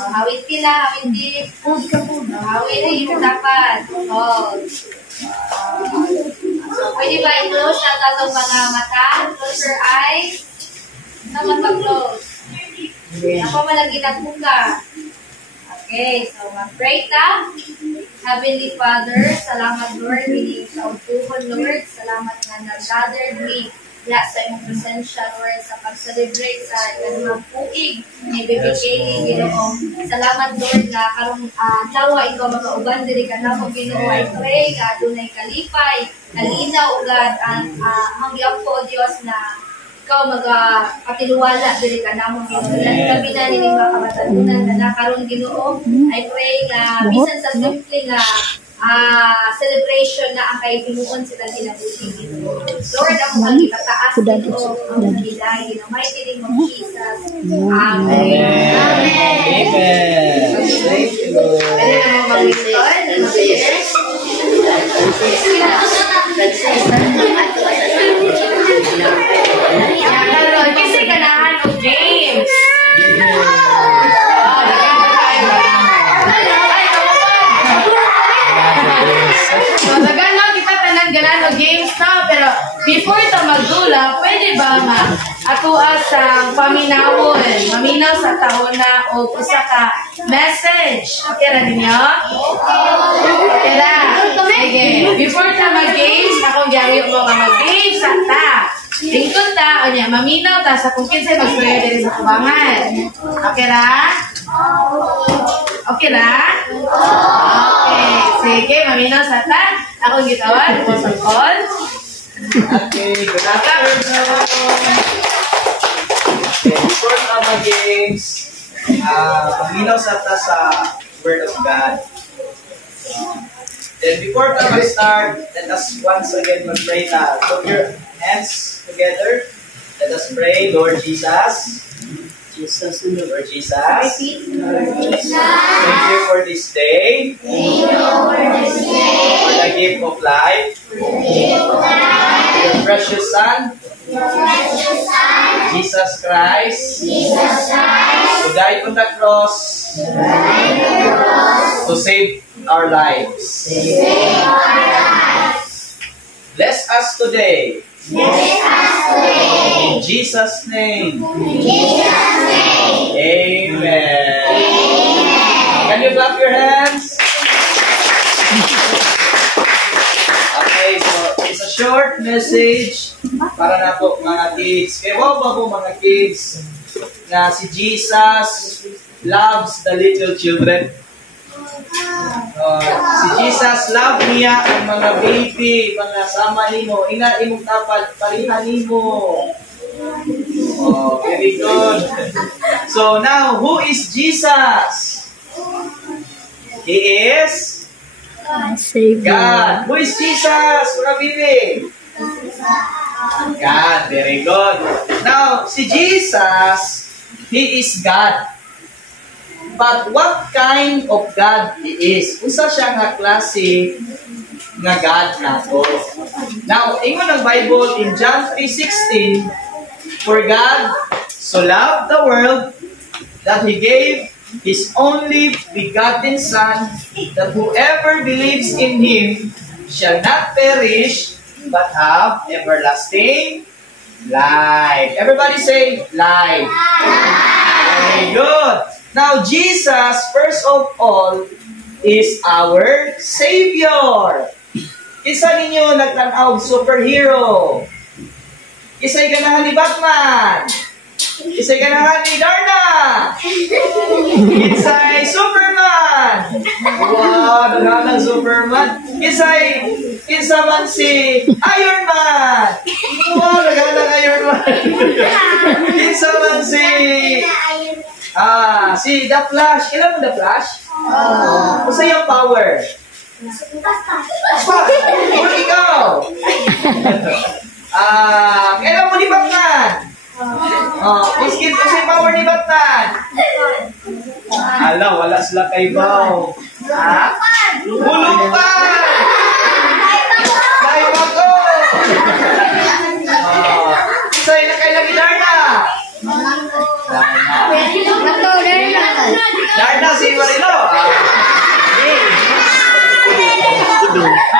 Hawid kila, hawid di. Hawid rin dapat. So, pwede ba i-close na tatong mga mata? Close your eyes. Naman mag-close. Ako malagi nagbuka. Okay, so mag-pray ta. Heavenly Father, salamat Lord, hindi sa utuhon Lord, salamat nga nag-gathered me sa imong presensya Lord, sa pag-celebrate sa ilang puig ni Baby Kaylee, Ginoo. Salamat Lord na karong tawa ikaw makauban diri ka na kung Ginoo. I pray nga dunay kalipay, kalinaw ugad ang hangyang po Dios na ikaw magpatiluwala diri ka namon Ginoo. Labi na ni mga kabatanunan na karon Ginoo. I pray nga bisan sa simple nga celebration na ang kay Ginoo sila ginabuti Ginoo. Lord, ang mga ipataas Ginoo, ang mga hilay Ginoo. Mighty name of Jesus. Amen. Amen. Thank you, Lord. Pwede na mo mag-return. Kasi ganahan of James. Magano kita tanan ganahan of James na, pero before ito magdula, pwede ba nga ako sa paminawon, maminaw sa taon na o usa ka message. Okay ra ninyo? Okay ra. Sige. Before ta mag-games, akong giyayo mo nga mag-games sa ta. Lingkod ta, o niya, maminaw ta sa kung kinsay mag-prayer din sa kubangan. Okay ra? Okay ra? Okay. Sige, maminaw sa ta. Akong gitawan, po sa call. Okay, good afternoon. Before our games, paminaw sa ta sa Word of God. Then before we start, let us once again pray na. Put your hands together. Let us pray, Lord Jesus. Lord Jesus. Thank you for this day. For the gift of life. Your precious Son. Jesus Christ. Who died on the cross. To save our lives. Bless us today. In Jesus' name. Amen. Can you clap your hands? Okay, so it's a short message para na po mga kids. Kaya ba po mga kids na si Jesus loves the little children? Si Jesus love niya ang mga baby, mga sama nimo, ina imong dapat parihan nimo. Oh, very good. So now, who is Jesus? He is God. Who is Jesus? Mga baby? God. Very good. Now, si Jesus, He is God. But what kind of God He is? Usa siya nga klase nga God nato. Now, ingon ang Bible in John 3:16, for God so loved the world that He gave His only begotten Son, that whoever believes in Him shall not perish, but have everlasting life. Everybody say, life. Very good. Now, Jesus, first of all, is our Savior. Isa ninyo nagtanaw superhero. Isa'y ganahan ni Batman. Isa'y ganahan ni Darna. Isa'y Superman. Wow, ganahan ng Superman. Isa man si Iron Man. Wow, ganahan ng Iron Man. Isa man si The Flash. Kailan mo The Flash? Usa yung power. Kung ikaw. Kailan mo ni Batman? Usa yung power ni Batman. Ala, wala sila kay Bao. Hulog pa! Dahil ako! Isa yung nakailang Darna. Darna si Marilo.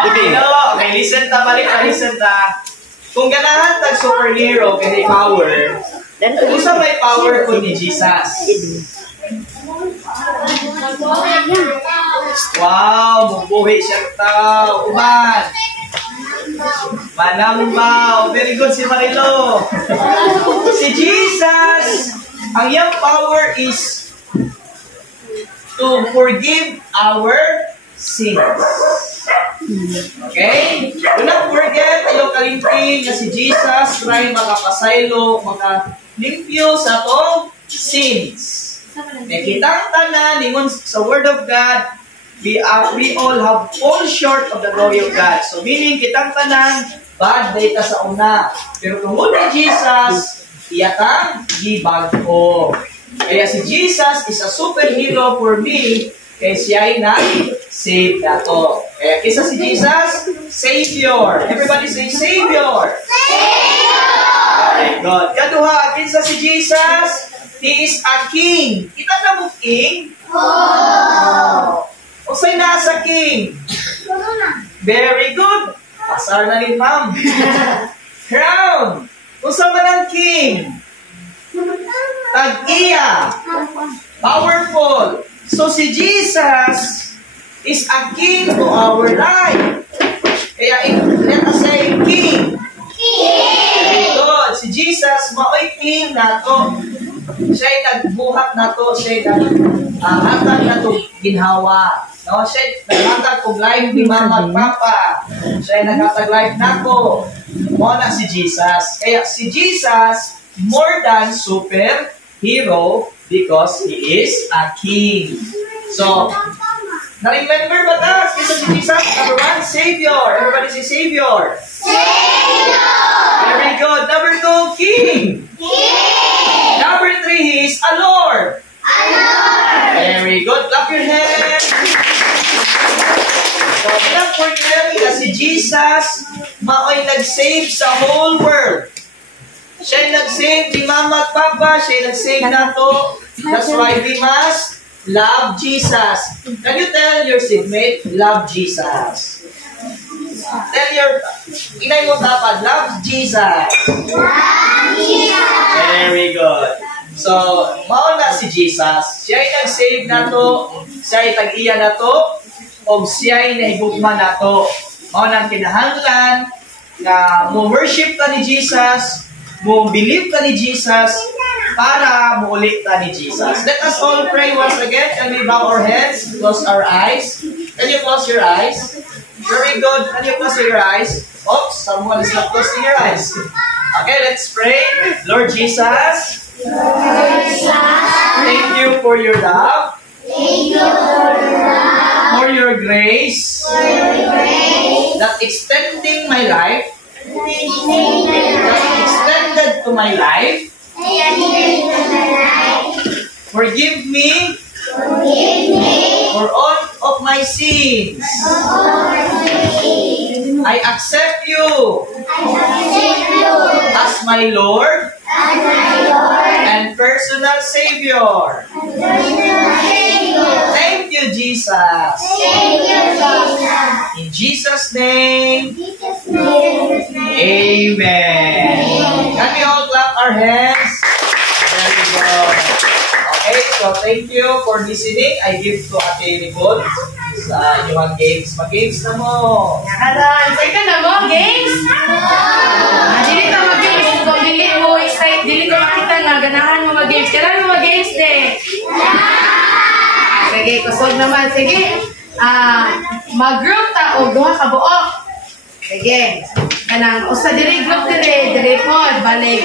Okay, no. Okay, listen ta, balik na, listen ta. Kung ganahan tag superhero kay power, usa may power ko ni Jesus. Wow, mubuhi siya tao. Uban. Manambaw. Very good si Marilo. Si Jesus, ang iyang power is to forgive our sins. Okay? Do not forget, ayaw kalimting na si Jesus ray makapasaylo, makalimpyo sa atong sins. Kitang tanan, ningon sa Word of God, we all have fall short of the glory of God. So meaning, kitang tanan, bad day ta sa una. Pero tungod ni Jesus, iyatang gibag ko. Kaya si Jesus is a superhero for me, kaya siya ay na-save na to. Kaya kisa si Jesus, Savior. Everybody say Savior. Savior! Very good. Kaduha, kinsa si Jesus, He is a King. Kita na mo King? Oh! O sa'y nasa King? Very good. Pasar na rin, ma'am. Crown. Kung saan man ang King? Tag-iya. Powerful. So si Jesus is a King to our life. Kaya let us say King. Very good. Si Jesus, maoy King na to. Siya'y nagbuhat na to. Siya'y naghatag na to ginhawa. No? Siya'y naghatag kong life ni Mama at Papa. Siya'y naghatag life na to. Muna si Jesus. Kaya si Jesus, more than superhero because He is a King. So, na-remember ba ta? Kisa si Jesus, number one, Savior. Everybody say Savior. Savior! Very good. Number two, King. King! Number three, He is a Lord. A Lord! Very good. Clap your hands. So, don't forget na si Jesus, mao'y nag-save sa whole world. Siya'y nag-save ni Mama at Papa. Siya'y nag-save na to. That's why we must love Jesus. Can you tell your seatmate, love Jesus? Tell your inay mo dapat, love Jesus. Love Jesus. Very good. So, mauna si Jesus. Siya ay nag-save na to. Siya ay tag-iya na to. O siya ay nahigugma na to. Mauna ang kinahanglan na mo worship ka ni Jesus, mo believe ka ni Jesus, para muulit ta ni Jesus. Let us all pray once again. Can we bow our heads? Close our eyes. Can you close your eyes? Very good. Can you close your eyes? Oops, someone is not closing your eyes. Okay, let's pray. Lord Jesus, thank you for your love. Thank you for your grace. That extending my life. That extended to my life. Forgive me for all of my sins. I accept you as my Lord and personal Savior. Thank you, Jesus. In Jesus' name, amen. Can we all clap our hands? Very good. Okay, so thank you for listening. I give to Ate Nicole sa inyong games. Mag-games na mo. Nakalaan. Say ka na mo, games? Dili ka mag-games. Kung dili mo excited, dili ka makita nga ganahan mo mag-games. Kailan mo mag-games din? Sige, kusog naman. Sige. Mag-group ta o duha ka buok. Sige. Kanang usa diri group diri pod balik.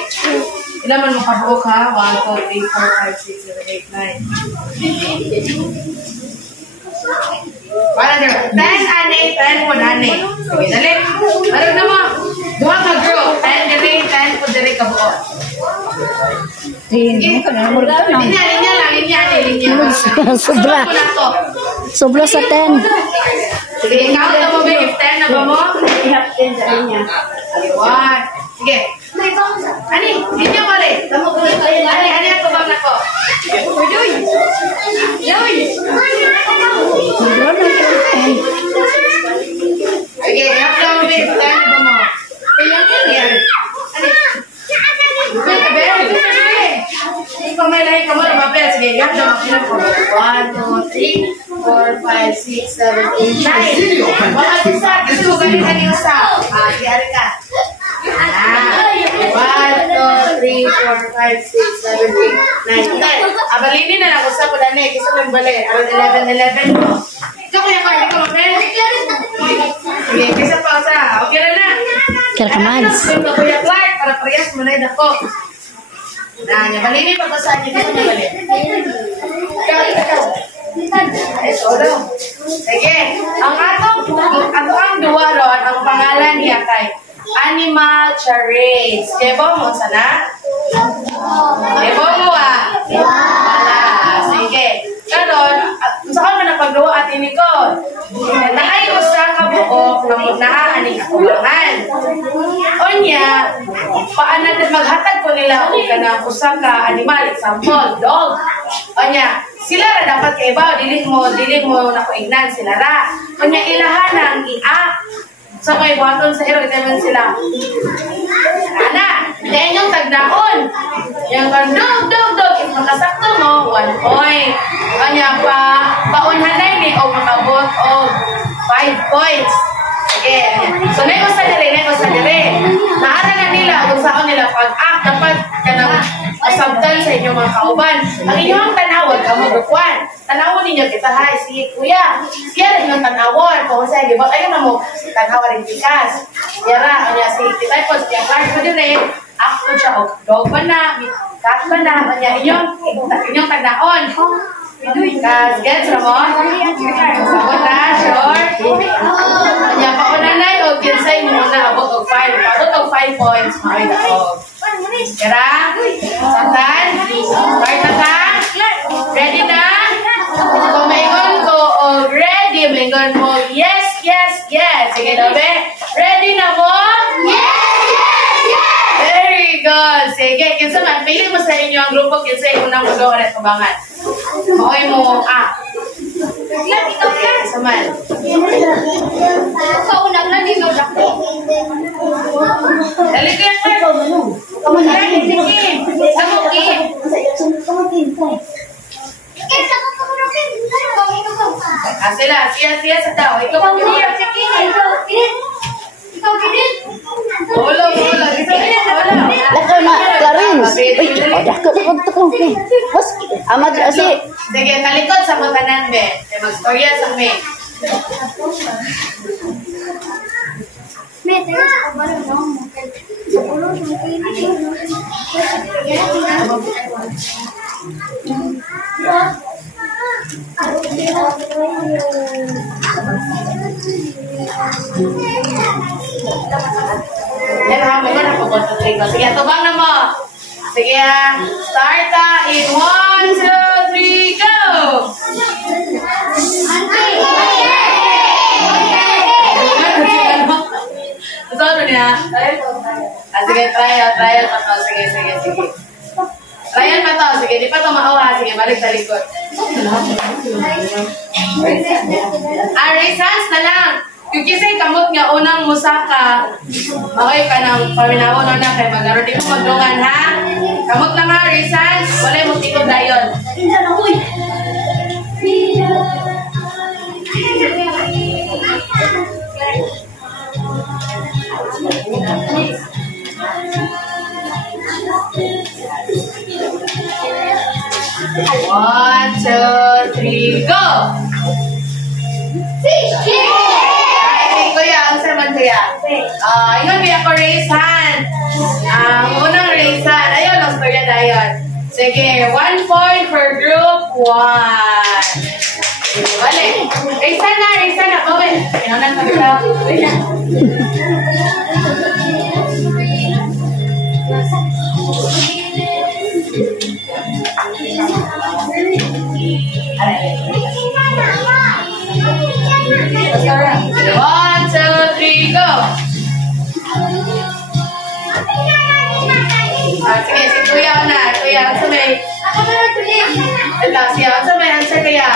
Ilan man mo kabuok ha? 1, 2, 3, 4, 5, 6, 7, 8, 9. 10 ane, 10 po ane. Sige, dali. Parang na mo. Duha ka group. 10 diri, 10 po diri kabuok. Sige. Linya lang. Linya. Sobra. Sobra sa 10. Sige, ikaw na mo, babe. 10 na ba mo? I-have 10 sa linya. Sige, 1. Sige. Ani, linya mo rin. Ani, ako bang ako? Uy. 1, 2, 3, 4, 5, 6, 7, 8, 9. Mga isa, gusto mo galing ka niyo sa. Iyari ka. 1, 2, 3, 4, 5, 6, 7, 8, 9, 10. Abalinin na lang. Gusto ko dani. Kisa lang bali. Around 11 mo. Ikaw kuya ko. Ikaw mo, friend. Sige, kisa pa sa. Okay na na. Kaya commands. Ito kuya Clark. Para parehas mo na yun ako. Balinin pa ba sa inyo? Kisa mo bali. Ay, solo. Sige. Ang atong duwa ron, ang pangalan niya kay Animal Charades. Kebo mo sana? Kebo mo Wala. Sige. Karon, saan man ang pagduwa atin ni ko? Naay usa ka buok na aning akulangan. Onya, paano maghatag ko nila og kanang usa ka animal, example, dog. Onya, sila ra dapat kay ba dili mo na kuignan sila ra. Onya ilahan ang i-act. Sa may buhaton sa hero, itaman sila. Ana, dahil yung tagdaon. Yung dog. If makasakto mo, 1 point. Kanya paunhanay ni o makabot o 5 points. Okay. So, naiko sa dire. Naara na nila, kung saan nila pag-act, dapat ka na masabtan sa inyong mga kauban. Ang inyong tanawon, kamagrupuan. Tanawon ninyo, kita, hi, si kuya. Siya rin yung tanawon. Kung saan, di ba, ayaw na mo, tanawa rin tikas. Yara, kanya si Titay po, si Clark po din rin. Ako siya, o dog ba na, cat ba na, kanya inyong tanaon. Kas, gets na mo? Sabot na, short. Kanya, paunanay, o kinsay mo na, abot o 5. Abot o 5 points, makay na o. Kara? Satan? Start na ta? Ready na? Kung mayroon ko o ready, mayroon mo, yes. Sige, dabe. Ready na mo? Yes! Very good. Sige, kinsa man, pili mo sa inyo ang grupo, kinsa yung unang magawa na kabangan. Okay mo, kinsa man. Sa unang na din ako. Dali ko yan, Clark. Sige. Samukin. Siya sa tao. Ikaw pa kiniya. Ikaw kinit. Wala. Lakaw na, Clarence. Uy, dako na ko. Bos, amad asi. Sige, kalikot sa matanan, be. Mag-storya sa me. May tira sa kabalo na mo. Ulo ng Yan ha, mo na po kontra ko. Sige, tubang na mo. Sige, start in 1, 2, 3, go! Saan niya? Sige, trial pa to. Sige. Trial pa to. Sige, di pa to maawa. Sige, balik sa likod. Resans na lang. Yung kisay kamot nga unang musaka, makay ka ng paminawon na kay magaro. Di mo magdungan, ha? Kamot lang ha, Resans. Wala mo tikod dayon. One, two, three, go! fish! Kuya, ang saman kuya. Ingon biya ko raise hand. Unang raise hand. Ayun, ang storya dayon. Sige, 1 point for group 1. Balik. Raise hand na. Bawin. Kailangan na kita. One, two, three, go! Sige, si Kuya na. Kuya, ang sabay. Ito, siya. Ang sabay, answer Kuya.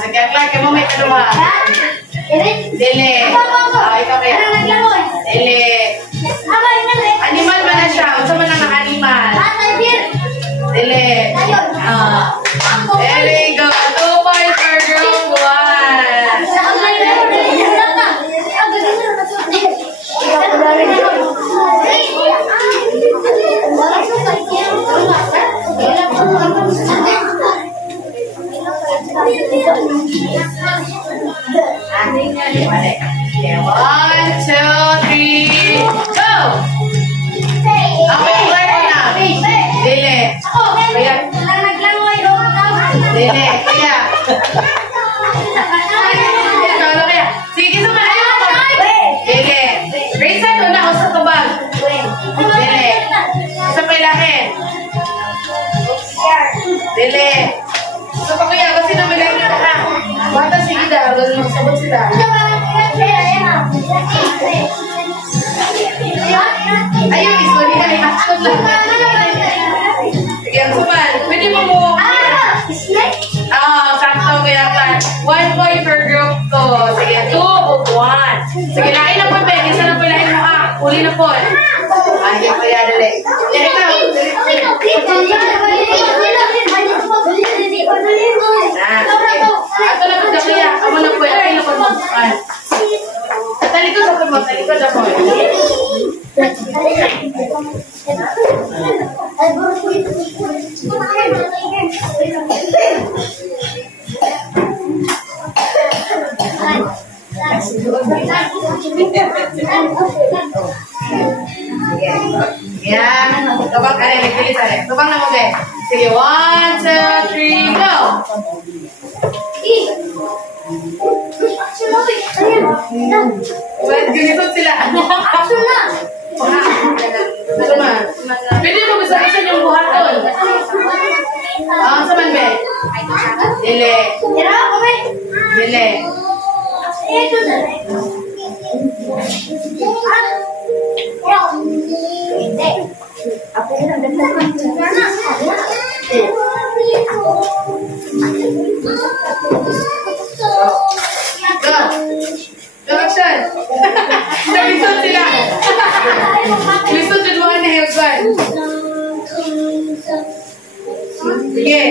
Sige, Clark, kayo mo may kaluha. Dili. Ikaw Kuya. Dili. Animal ba na siya? Ang sabay na ng animal. Dili. There we go. 2 points for group 1. Okay, 1, 2, 3, go! Okay, play mo na. Dili. Kaya. Dili. Kaya. Ano kaya? Sige, sumalayo ako. Dili. Risa, doon ako sa tubag. Dili. Isa pa ilahin. Dili. So, pa kuya, kasi naman lang kita ha. Bata, sige daw. Gano'n magsabot sila. Ayun, isuli ka. Imakot lang. Sige, ang suman. Pwede mo mo. Sakto kaya ka. 1 point per group to. Sige, 2 of 1. Sige, lain na po, Ben. Isa na po, lain mo ha. Uli na po. Hindi po yan, dali. Yan ikaw. Ato na po, kaya. Amo na po, ay na po mo. Talikod ako mo, talikod ako. Yan. Tubang ka rin, nagpilit ka rin. Tubang na mo, be. Sige, 1, 2, 3, go! Well, ganito sila. Pwede mo bisa-bisa yung buhaton. Saman, be? Dili. Dili. Go! Go, action! Nag-lisod sila. Lisod yung mga nahilgan. Sige.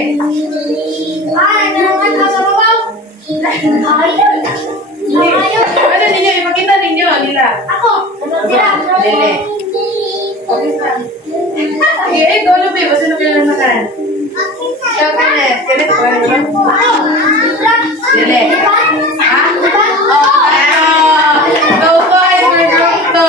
Ano ninyo? Ipakita ninyo. Nila. Ako. Dili. Sige, go, Lupi. Basta na pinang makan. Ikaw ka na. Ganit ko. Dili. Ha? Go, boys. We're drunk to.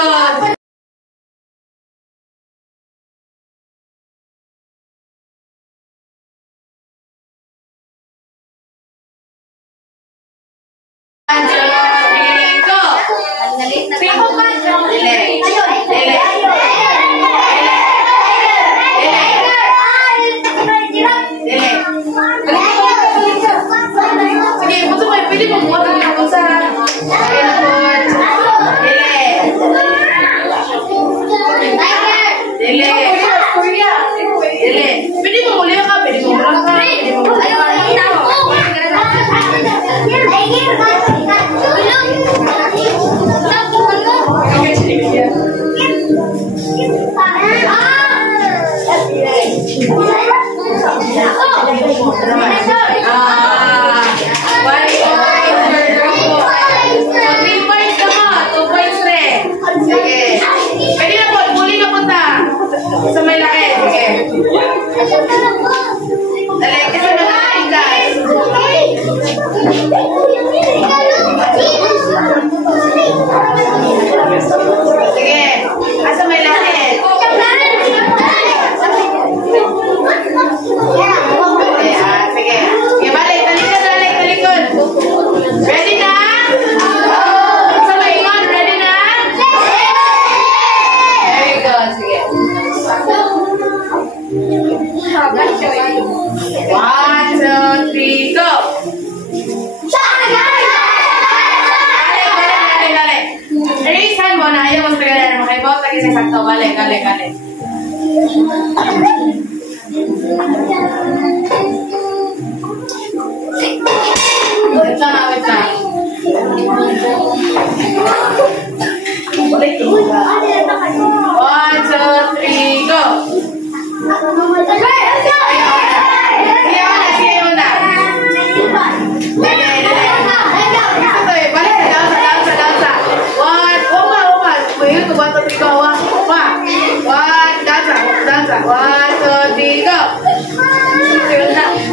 dansa. 1, 2, 3, go!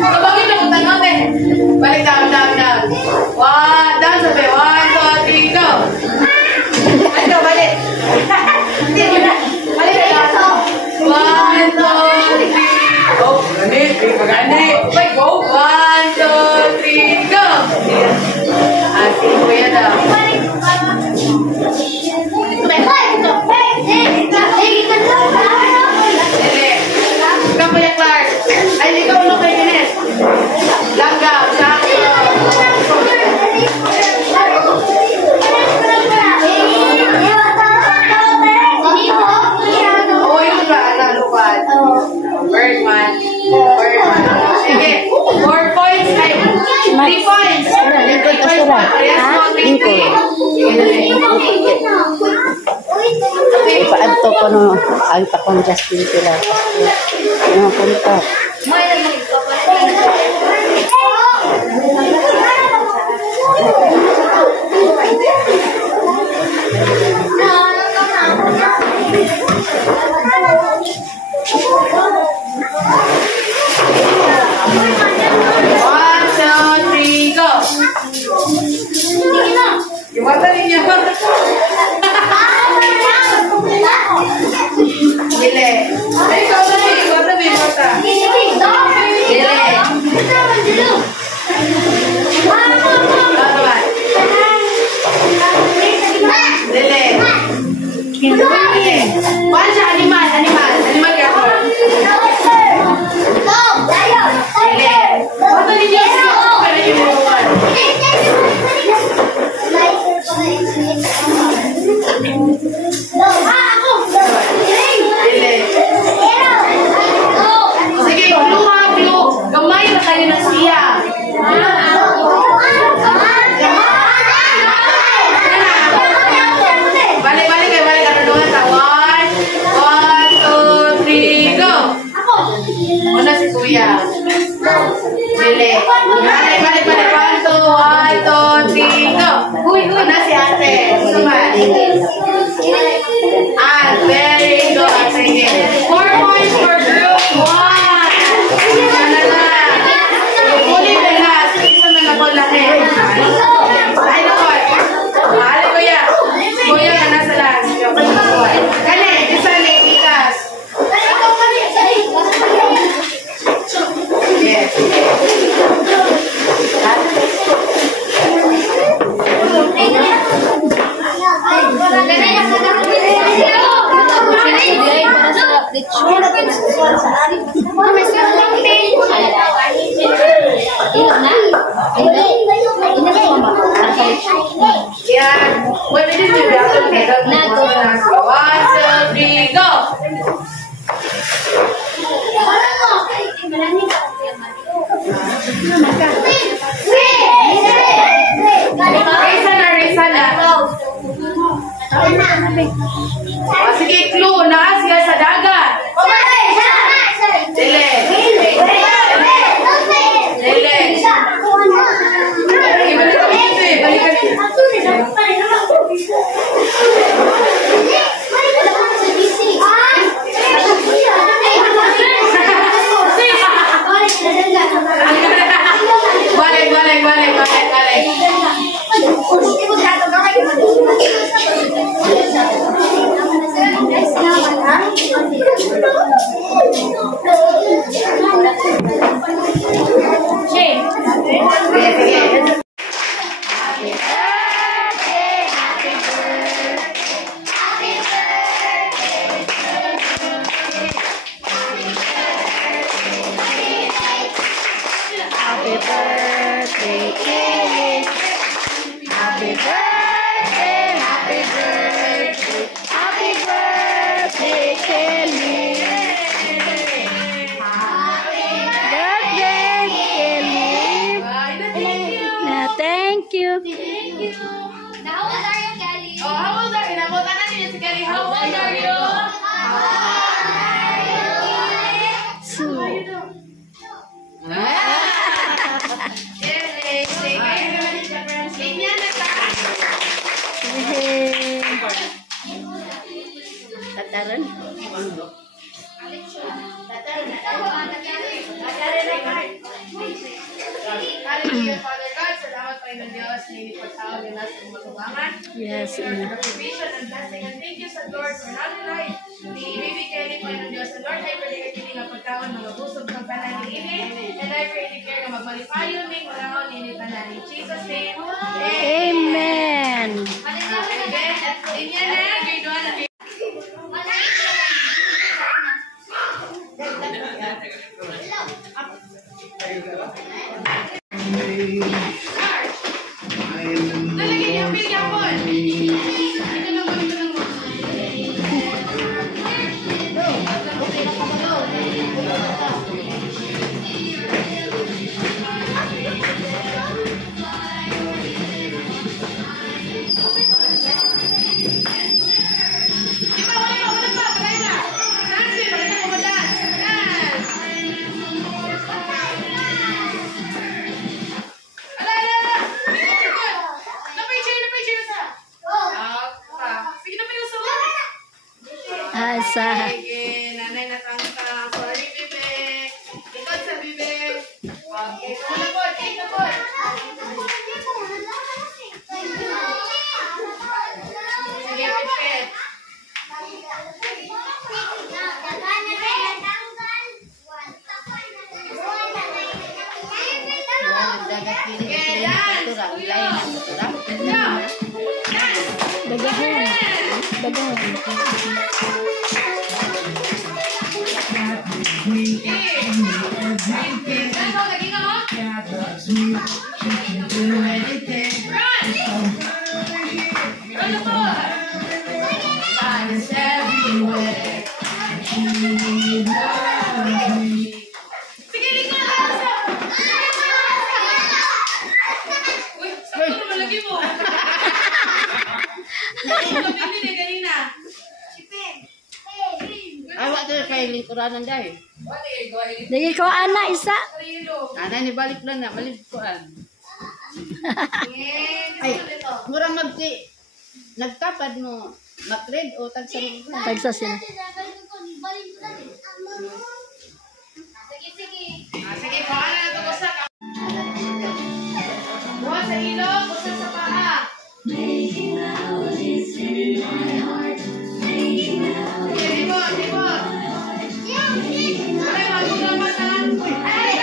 Kapagin na kung tanong eh. Balik down. 1, down sabi. 1, 2, 3, go! Ano, balik. Hindi mo na. Balik na. 1, 2, 3. Go. Ganit. Ganit. Wait, go. 1, 2, 3, go! Sige kuya daw. Ikaw kuya Clark. Ay, ikaw ulo kay Ines. Langgam, sakto. Oo, yun ba? Lupad. Bird man. Sige. 4 points. Ay, 3 points. Lingkod ka sura. Ha? Lingkod. Paadto ko no. Ang takong Justin sila. Ano punta? May naman ito pa. Yung mata ninyo. Gile. Ay, ikaw na eh. Mata may mata. Gile. Tataman. Gile. Gile. Paano siya? Animal. Animal ka ako. Gile. Mata ninyo. Para yung buwan. Sige, clue ha, clue. Gamay na tayo ng siya. Balik. Ano doon sa 1, 2, 3, go! Una si kuya. Bili. Balik. 1, 2, 3, go! Una si ate. Suman. Very good. Sige. 4 points for group 1. Sana na. Huli na last. Isa na na ko lahi. Ay, nakoy. Mahali kuya. Kuya ka nasa last. Kali, isa lekikas. Yes. Yeah. What did you do? 1, 2, 3, go! Raisa na. Sige, clue. Naasya sa dagat. Dili. Thank you. How old are you, Kelly? Oh, how old are you? Nabutan na niyo si Kelly. How old are you? Tataran. you, Father God. Salamat, Panginoon Diyos. Hindi pagtawag nila sa matubangan. Yes, Thank you for provision and blessing. And thank you sa Lord for another life. Ni Baby Kelly, Panginoon Diyos. And Lord, I pray that hindi nga pagtawag mga busog ng panahon ini. And I pray that care nga magbalipayo ning panahon ini panahon. In Jesus' name. Amen. Again, inyan na. Grade 1 na. Nalagyan niya ang pilgapon. Ito lang mo, ito lang mo. Wala pa, patay na. Dance, balik ako mag-dance. Dance. Ala. Napay-chair na sa. Sige na pa yung sa. Asa. Sige, nanay natangka. Sorry, bebe. Likod sa bebe. Okay, take na po. Sige, pipit. Dagahan. Lingkuranan dahil. Lagi ko anak isa. Nanay ni balik lang na, balik kuan. Ay, mura nagtapad mo, makred o tagsa mo. Tagsa sila. Sige, paano na ito kusa? Buha sa ilong, kusa sa paa. Libot. Ay, magulong mata. Ay,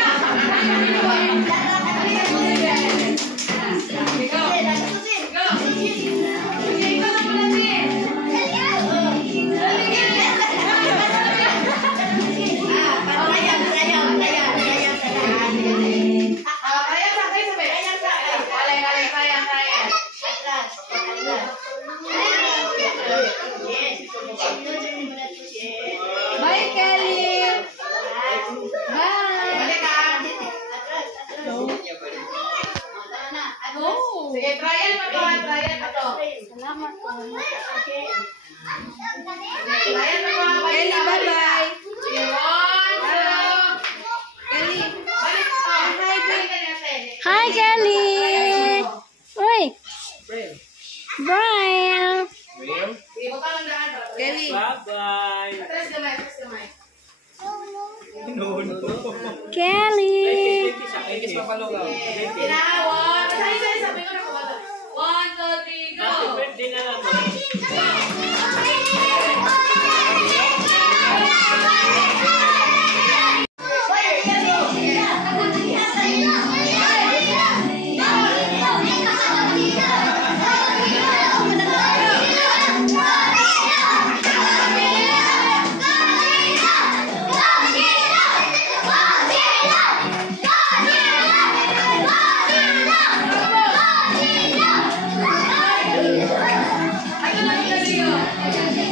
Bye, Kelly. Sige, trial pa to. Salamat po. Trial pa to. Kelly, bye-bye. Sige, 1, 2. Kelly. Balik pa. Balik ka natin. Hi, Kelly. Uy. Brian. Sige, baka lang daan. Kelly. Bye-bye. Atras gamay. Kelly. Tinawag. Sabi ko na ko ba ito? 1, 2, 3, go! Birthday na lang. Ay, ko lang yung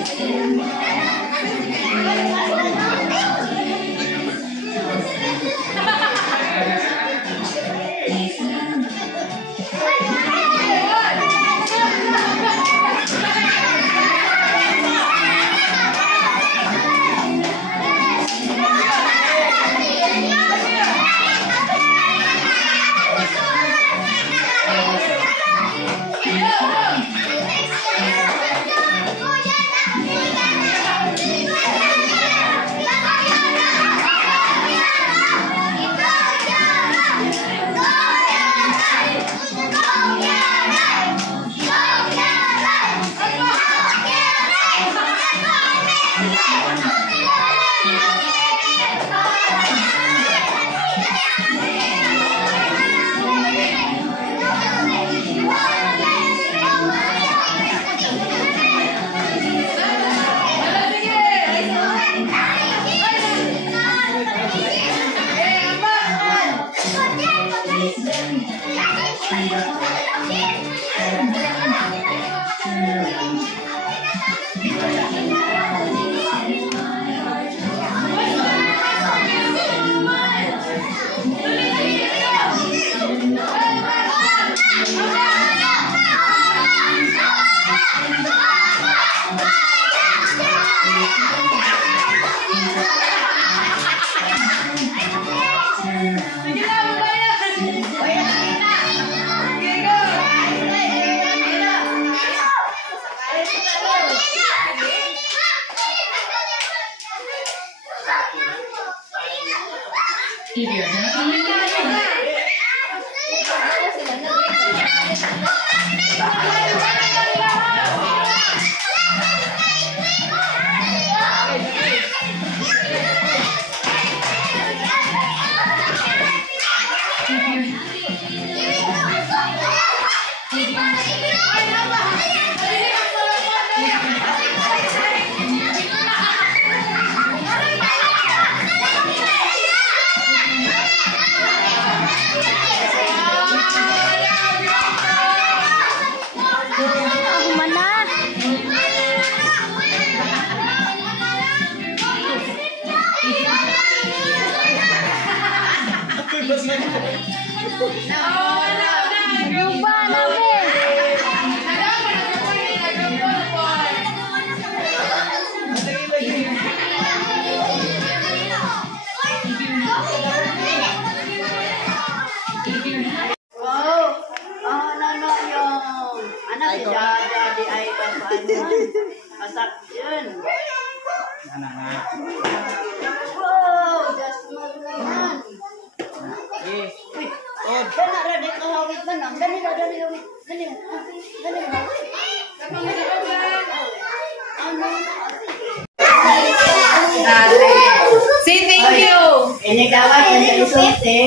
Say thank you. Ini kawan yang dari Sulti.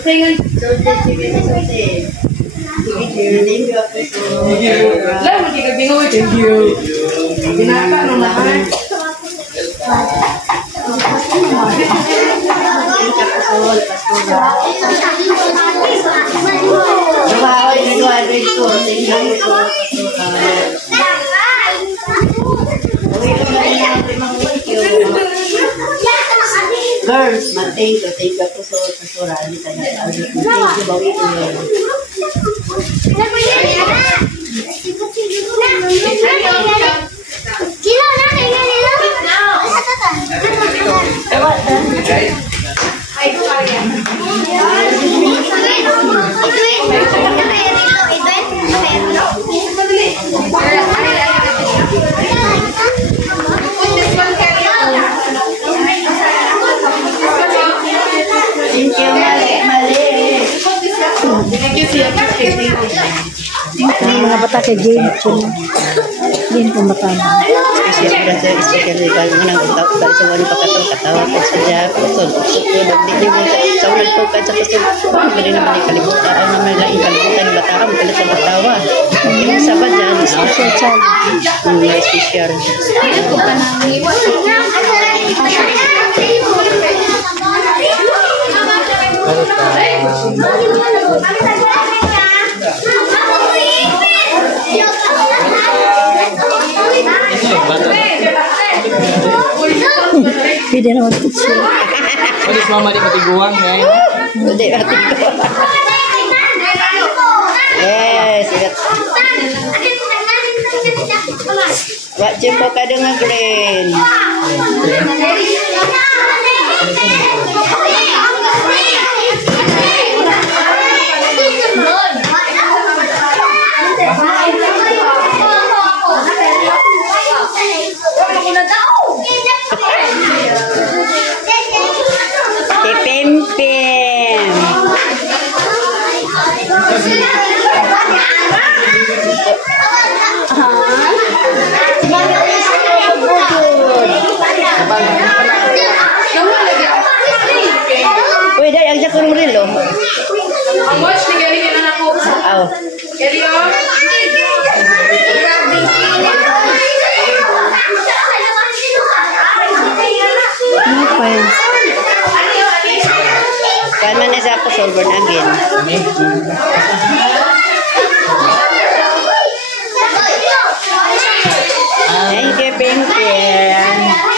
Thank you. Lah, mesti bingung thank you. Kenapa naman? Girls, thank you po sa kasura. Hindi tayo thank you, bawi ko yun. Mga bata kay Jane po. Jane po matama. Spesial dan spesial kalau menang untuk dari semua ni pakatau katawa saja betul betul di dia tahu nak kau kaca betul beri nama ni kalibutan nama lain kalibutan Batam kalau saya katawa ini sahabat jangan spesial child spesial Hindi naman po siya. Pwede mama di matiguang ya. Hindi matiguang. Yes, ingat. Wak jumpa ka dengan Green. Pimpin. Wih, dah yang jaga rumah lo. Amos, tinggalin anak ko. Oh. Jadi oh. pa yan. Kaya man na sa apostol, born again. Thank you, Pinky.